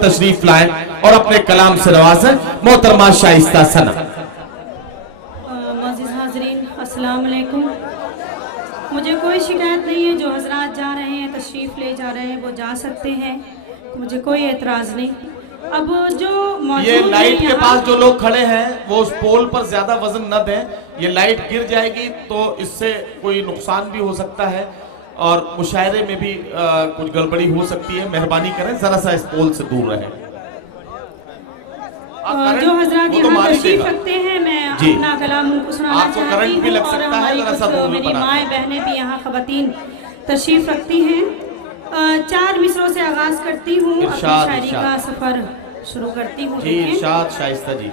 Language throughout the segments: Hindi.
तशरीफ लाएं और अपने कलाम से नवाजें मोहतरमा शाइस्ता सना। मोअज़्ज़िज़ हाज़रीन, अस्सलाम वालेकुम। मुझे कोई शिकायत नहीं है, जो हजरात जा रहे हैं तशरीफ़ ले जा रहे हैं वो जा सकते हैं, मुझे कोई एतराज़ नहीं। अब जो ये लाइट के पास जो लोग खड़े हैं वो उस पोल पर ज्यादा वजन न दें, ये लाइट गिर जाएगी तो इससे कोई नुकसान भी हो सकता है और मुशायरे में भी कुछ गड़बड़ी हो सकती है। मेहरबानी करें जरा सा इस पोल से दूर रहें। जो हजरात यहाँ तशरीफ रखते हैं मैं अपना कलाम उनको सुनाना चाहती हूँ और हमारी मेरी माएँ बहनें भी यहाँ ख़वातीन तशरीफ रखती हैं। 4 मिसरों से आगाज करती हूँ, अपनी शायरी का सफर शुरू करती हूँ। इरशाद शाइस्ता जी।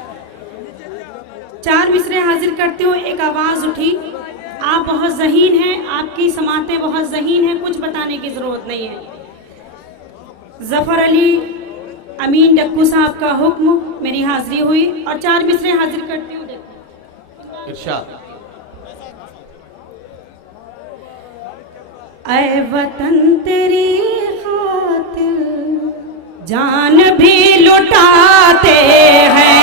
4 मिसरे हाजिर करती हूँ। एक आवाज उठी, आप बहुत ज़हीन हैं, आपकी समातें बहुत ज़हीन हैं, कुछ बताने की जरूरत नहीं है। जफर अली अमीन डक्कू साहब का हुक्म, मेरी हाजिरी हुई और 4 मिसरे हाजिर करती हूँ। इरशाद। ऐ वतन तेरी खातिर जान भी लुटाते हैं।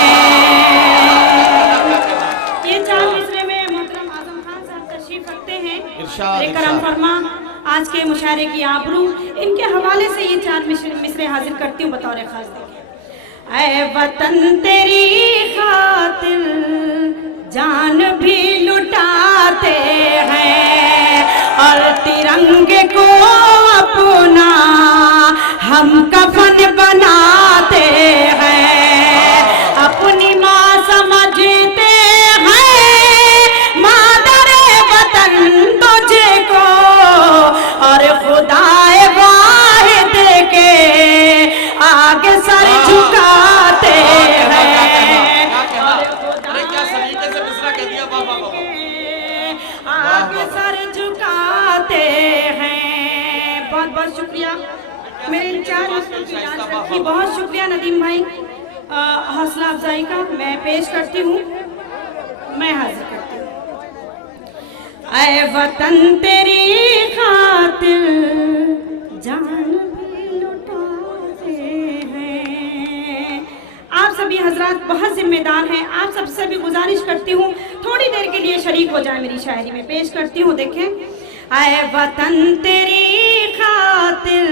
ये 4 मिसरे में मोहतरम आजम खान साहब तशरीफ रखते हैं। करम फरमा, आज के मुशायरे की आबरू, इनके हवाले से ये 4 मिसरे हाजिर करती हूँ बतौर खास। ऐ वतन तेरी खातिर जान भी लुटाते हैं और तिरंगे को अपना हम कफन बनाते हैं। अपनी माँ समझते हैं मादरे वतन तुझे को और खुदाए वाहिद के आगे सर झुकाते हैं। आगे सर झुकाते हैं। बहुत बहुत शुक्रिया मेरे इन 4 की बहुत शुक्रिया नदीम भाई, हौसला अफजाई का मैं पेश करती हूँ, मैं हाजिर करती हूँ। ऐ वतन तेरी खातिर जान भी लुटाते हैं। आप सभी हजरात बहुत जिम्मेदार हैं, आप सबसे भी गुजारिश करती हूँ थोड़ी देर के लिए शरीक हो जाए मेरी शायरी में। पेश करती हूँ, देखें। ऐ वतन तेरी खातिर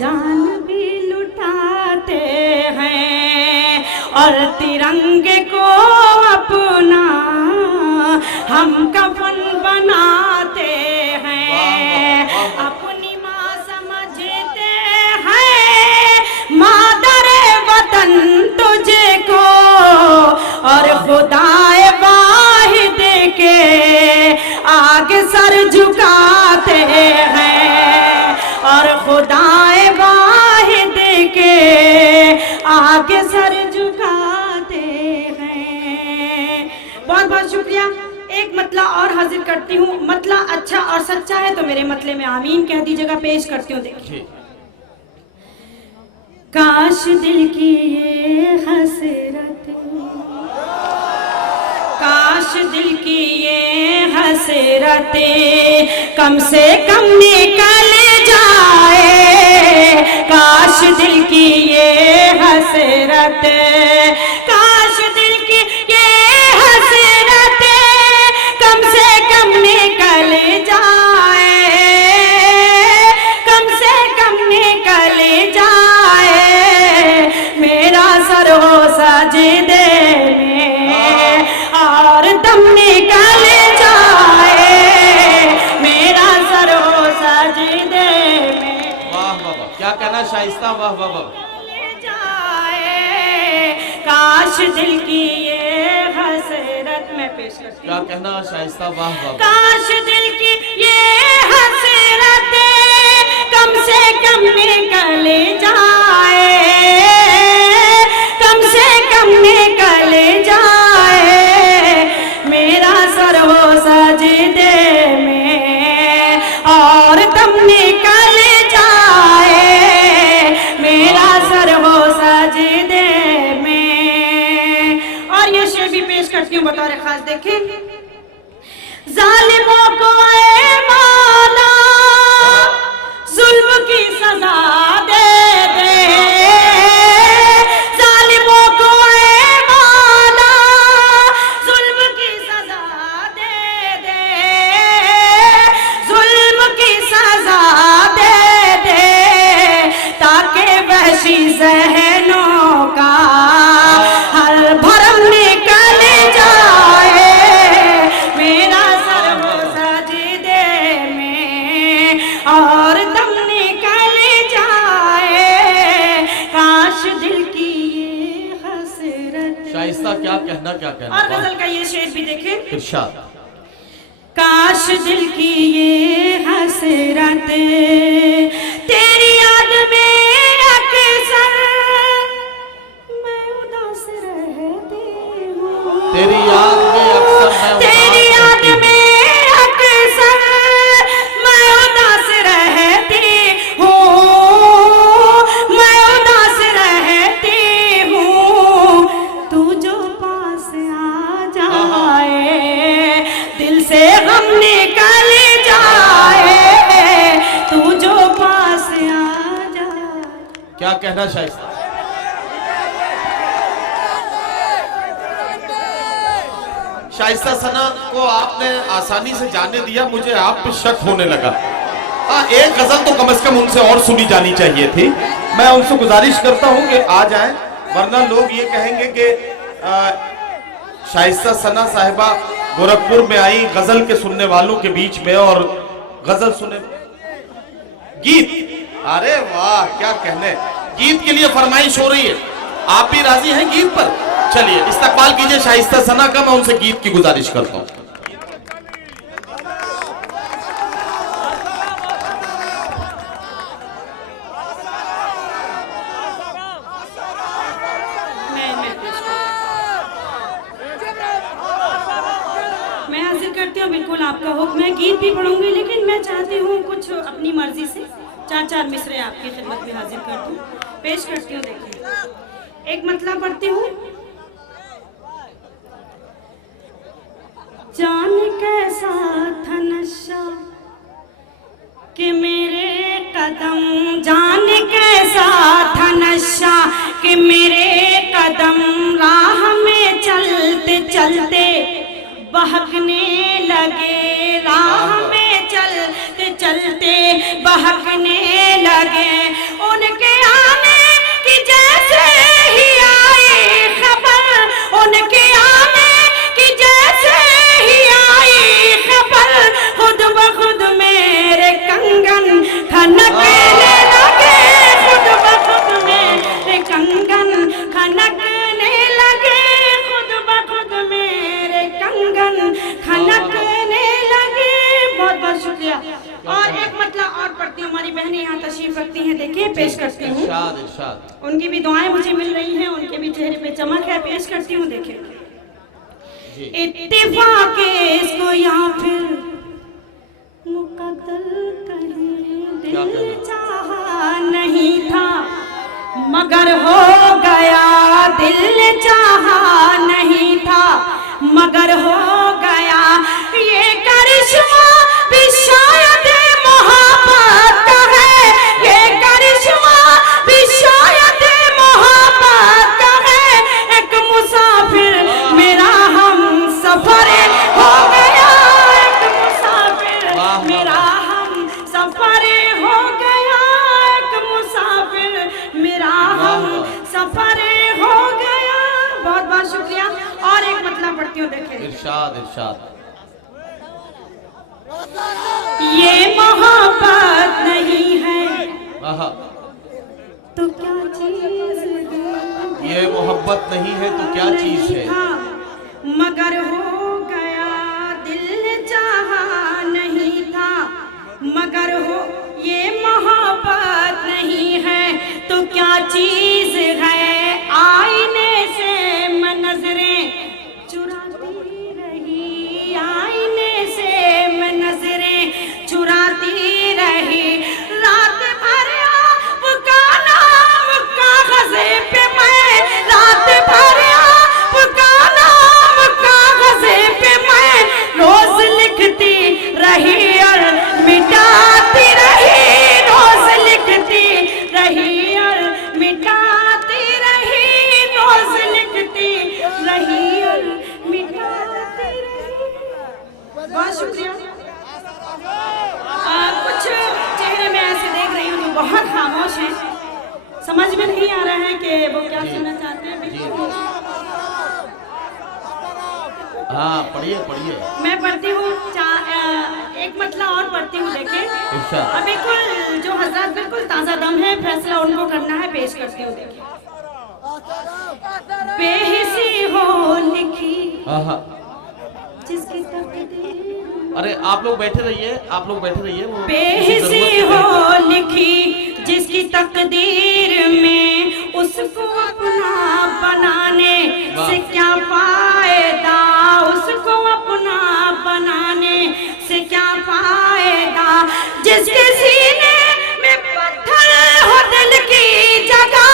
जान भी लुटाते हैं और तिरंगे को अपना हम कफन बनाते हैं। अपनी माँ समझते हैं मादरे वतन तुझे को और खुदाए वाहिद के आगे सर झुकाते हैं और खुदाए वाहिद के आगे सर झुकाते हैं। बहुत बहुत शुक्रिया। एक मतला और हाजिर करती हूँ, मतला अच्छा और सच्चा है तो मेरे मतले में आमीन कह दीजिएगा। पेश करती हूँ, देखिए। काश दिल की ये हसरत, काश दिल की ये हसरतें कम से कम निकल जाए। काश दिल की ये हसरत, काश दिल की ये हसरत कम से कम निकल जाए, कम से कम निकल जाए। मेरा सर हो सजदे में और दम निकल जाए, मेरा सर हो सजदे में। वाह वाह, क्या कहना शाइस्ता, वाह वाह वाह। काश दिल की ये हसरत, मैं पेश करती हूँ। क्या कहना शाइस्ता, वाह वाह। काश दिल की ये हसरत कम से कम निकल जाए, कम से कम निकल जाए। मेरा सर हो सजदे में और दम निकल जाए, मेरा सर हो सजदे में। और ये शेर भी पेश करती हूँ बतौर खास, देखें। जालिमों को ऐ मौला जुल्म की सजा दे दे, कशी ज़हनों का हर भरम निकल जाए, मेरा सर हो सजदे में और दम निकल जाए, काश दिल की ये हसरत। शाइस्ता क्या कहना और गजल का ये शेर भी देखें। इरशाद। काश दिल की ये हसरत तेरी याद में अक्सर मैं उदास रहती हूँ, तेरी याद में अक्सर तेरी याद में अक्सर मैं उदास रहती हूँ, मैं उदास रहती हूँ, तू जो पास आ जाए दिल से गम निकल जाए, तू जो पास आ जाए। क्या कहना शाइस्ता? शाइस्ता सना को आपने आसानी से जाने दिया, मुझे आप पे शक होने लगा। हाँ, एक गजल तो कम से कम उनसे और सुनी जानी चाहिए थी। मैं उनसे गुजारिश करता हूं कि आ जाएं, वरना लोग ये कहेंगे कि शाइस्ता सना साहिबा गोरखपुर में आई गजल के सुनने वालों के बीच में और गजल सुने गीत। अरे वाह, क्या कहने, गीत के लिए फरमाइश हो रही है। आप भी राजी हैं गीत पर? चलिए इस्तकबाल कीजिए शाइस्ता सना का, मैं उनसे गीत की गुजारिश करता हूं। मैं हाजिर करती हूँ, बिल्कुल आपका हुक्म है। गीत भी पढ़ूंगी, लेकिन मैं चाहती हूँ कुछ अपनी मर्जी से चार मिसरे आपकी खिदमत में हाजिर कर दूँ, पेश करती हूँ। देखिए, एक मतलब पढ़ती हूँ। जान कैसा था नशा कि मेरे कदम, जान कैसा था नशा कि मेरे कदम राह में चलते चलते बहकने लगे, राह में चलते चलते बहकने लगे। उनके आने की जैसे ही आई खबर, उनके आने की जैसे ही आई खबर, खुद ब खुद मेरे कंगन खनकने लगे, खुद ब खुद मेरे कंगन खनकने लगे, खुद ब खुद मेरे कंगन खनकने लगे। बहुत बहुत शुक्रिया। और एक मतलब और पढ़ती हूँ, हमारी बहनें यहाँ तशरीफ रखती हैं, देखिए पेश करती हूँ। इरशाद इरशाद। उनकी भी दुआएं मुझे मिल रही हैं, उनके भी चेहरे पे चमक है, पेश करती हूँ। देखिए, इत्तेफाक इसको या फिर मुकद्दर कहीं, दिल चाहा नहीं था मगर हो गया, दिल चाहा नहीं था मगर हो गया। ये करिश्मा भी शायद मोहब्बत का है, ये करिश्मा भी शायद मोहब्बत का है। एक मुसाफिर मेरा हम सफर हो गया, एक मुसाफिर मेरा हम सफर हो गया, एक मुसाफिर मेरा हम सफर हो गया। बहुत बहुत शुक्रिया। और एक मतलब पढ़ती हूँ, देखिए। इरशाद इरशाद। ये मोहब्बत नहीं है आहा, तो क्या चीज है, ये मोहब्बत नहीं है तो क्या चीज है, मगर हो गया, दिल चाहा नहीं था मगर हो। ये मोहब्बत नहीं है तो क्या चीज है, आईने से मैं नजरें चुराती रही, आईने से मैं नजरें चुराती रही। रात भर आपका नाम कागज़े पे मैं, रात भर आपका नाम कागज़े पे मैं रोज लिखती रही और मिटाती रही, रोज लिखती रही और मिटाती रही, रोज लिखती रही और मिटाती रही। बहुत शुक्रिया। कुछ चेहरे में ऐसे देख रही हूँ जो बहुत खामोश हैं, समझ में नहीं आ रहा है कि वो क्या सुनना चाहते हैं। हाँ पढ़िए पढ़िए। मैं पढ़ती हूँ एक मतला और पढ़ती हूँ, देखें। इरशाद। अब बिल्कुल जो हजरत बिल्कुल ताज़ा दम है, फैसला उनको करना है, पेश करती हूँ, देखिए। बेहिसी हो लिखी जिसकी तकदीर। अरे आप लोग बैठे रहिए, आप लोग बैठे रहिए। वो बेहिसी हो लिखी जिसकी तकदीर में, उसको अपना बनाने से क्या फायदा, उसको अपना बनाने से क्या फायदा। जिसके सीने में पत्थर हो दिल की जगह,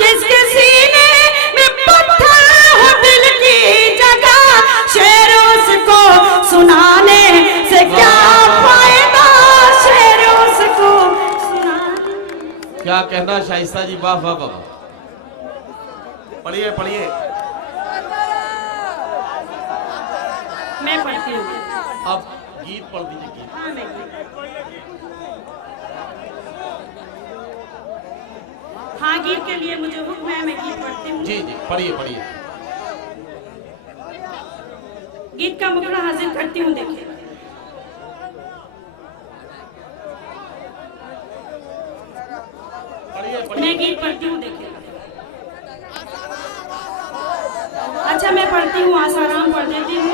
जिसके सीने में पत्थर हो दिल की जगह, शेर उसको सुनाने से क्या फायदा, शेर उसको सुनाने। क्या कहना शाइस्ता जी, वाह वाह वाह। पढ़िए पढ़िए। मैं पढ़ती हूँ। अब गीत पढ़ दीजिए गीत। हाँ, मैं गीत। हाँ, गीत के लिए मुझे हुक्म है, मैं गीत पढ़ती हूँ। जी जी पढ़िए पढ़िए। गीत का मुखड़ा हाजिर करती हूँ, देखिए। मैं गीत पढ़ती हूँ, देखिए। अच्छा, मैं पढ़ती हूँ, आसाराम पढ़ देती हूँ।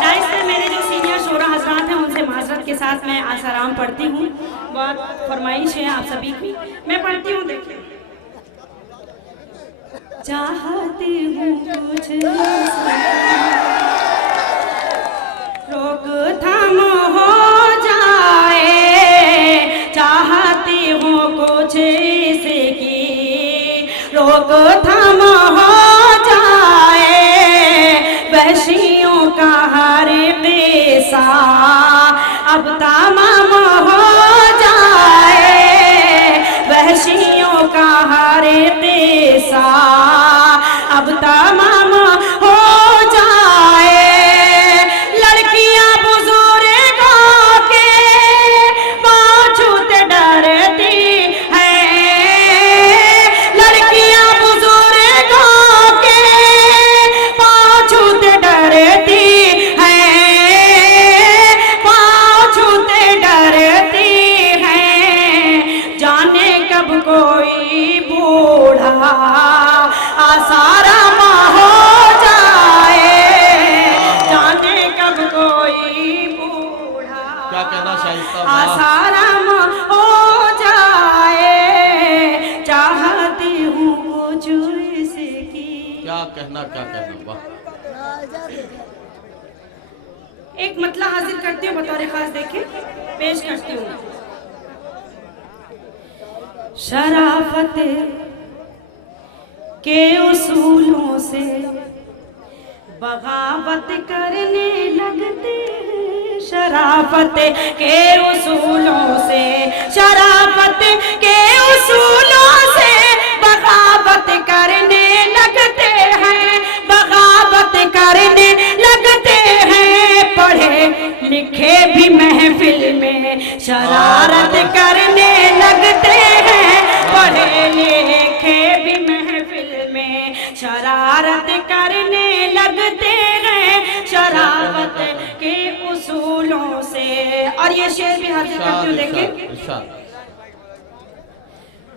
डाइस पे मेरे जो सीनियर शोरा हजरात हैं, उनसे माजरत के साथ मैं आसाराम पढ़ती हूँ। बहुत फरमाइश है आप सभी की। मैं पढ़ती हूँ, देखिए। चाहती हूँ कुछ रोक थाम हो जाए, चाहती हूँ कुछ इसकी रोक थाम हो जाए। वहशियों का हर पेशा अब तमाम हो जाए, वहशियों का हर पेशा अब तमाम हो जाए। लड़कियां बुजुर्गों के पाछूते डरती हैं, लड़कियां बुजुर्गों के पाछूते डरती हैं, पाछूते डरती हैं। जाने कब कोई बूढ़ा आसाराम हो जाए, जाने कब कोई बूढ़ा क्या कहना शाइस्ता, आसाराम हो जाए। चाहती हूँ कुछ इसकी। क्या कहना वाह। एक मतला हाजिर करती हूँ बतौर खास, देखे पेश करती हूँ। शराफत के उसूलों से बगावत करने लगते हैं, शराफत के उसूलों से, शराफत के उसूलों से बगावत करने लगते हैं, बगावत करने लगते हैं। पढ़े लिखे भी महफिल में शरारत करने लगते हैं, पढ़े लिखे भी महफिल में शरारत करने लगते हैं, शरारत के उसूलों से। और ये शेर भी हाजिर करती हूँ, देखिए।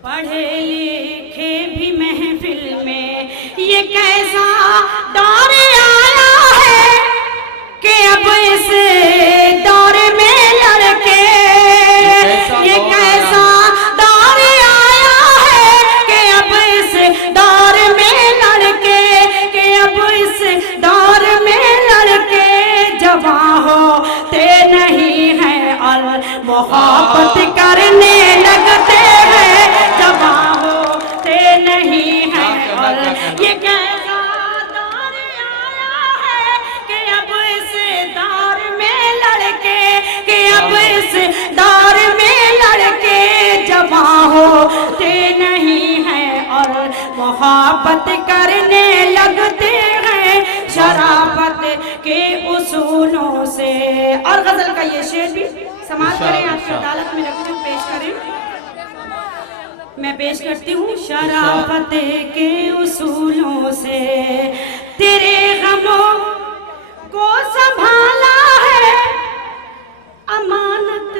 पढ़े लिखे भी महफिल में ये कैसा दौर आया है कि अब इस दौर में लड़के, ये कैसा दौर आया है कि अब इस दौर में लड़के, कि अब इस दौर में लड़के जवां होते नहीं हैं और मोहब्बत करने लगते हैं, जवां होते नहीं हैं। और ये कैसा दौर आया है कि अब इस दौर में लड़के, कि अब इस दौर में लड़के जवां होते नहीं हैं और मोहब्बत करने लगते हैं, शराफत के उसूलों से। और गजल का ये शेर भी समाप्त करें, आपकी अदालत में रखूं, पेश करें। मैं पेश करती हूँ शराफत के उसूलों से तेरे गमों को संभाला है, अमानत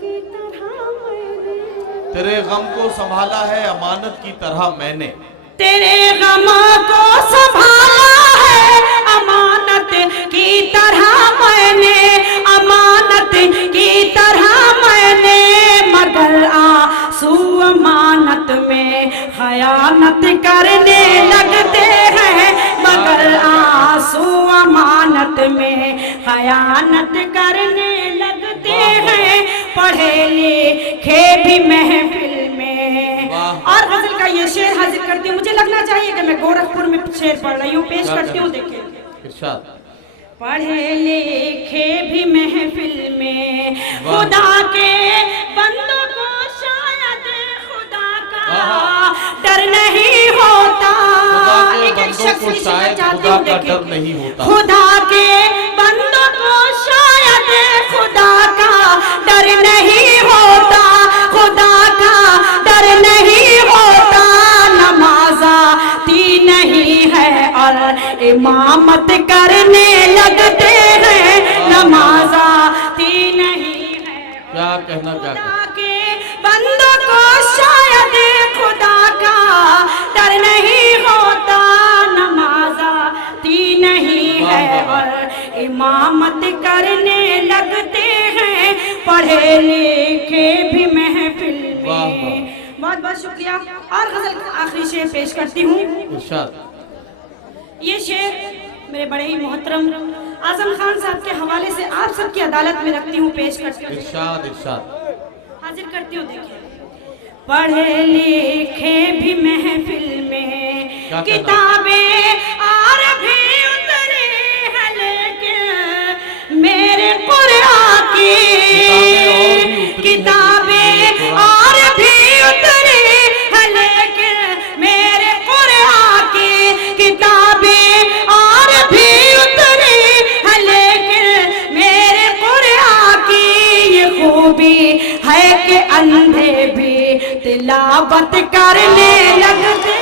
की तरह मैंने। तेरे गम को संभाला है अमानत की तरह मैंने। तेरे गमों को संभाला है अमानत की तरह मैंने, अमानत की तरह मैंने। मगर आंसू अमानत में खयानत करने लगते हैं, मगर आंसू अमानत में खयानत करने लगते हैं। पढ़े लिखे भी महफिल में। और गजल का ये शेर हाजिर करती हूँ। मुझे लगना चाहिए कि मैं गोरखपुर में शेर पढ़ रही हूँ, पेश करती हूँ। देखिए इरशाद। पढ़े लिखे भी महफिल में खुदा के बंदों को शायद खुदा का डर नहीं होता। एक एक शख्स को शायद खुदा का डर नहीं होता। खुदा के बंदों को शायद खुदा का डर नहीं होता, खुदा का डर नहीं होता। नमाज़ाती नहीं है और इमामत करने लगते हैं, नमाज़ाती नहीं है। क्या कहना, क्या खुदा के बंदों को शायद खुदा का डर नहीं होता, नमाज़ाती नहीं है और इमामत करने लगते हैं। पढ़े लिखे भी महफिल में। बहुत बहुत शुक्रिया। और गजल का आखिरी शेर पेश करती हूँ। ये शेर मेरे बड़े ही मोहतरम आजम खान साहब के हवाले से आप सबकी अदालत में रखती हूँ, पेश करती हूँ। इरशाद इरशाद हाजिर करती हूँ। देखिए, पढ़े लिखे भी महफिल में किताबें और भी उतरी है, लेकिन मेरे कुरान की किताबें और भी उतरी है, लेकिन मेरे कुरान की किताबें और भी उतरी है, लेकिन मेरे कुरान की ये खूबी है कि अंधे भी तिलावत करने लगते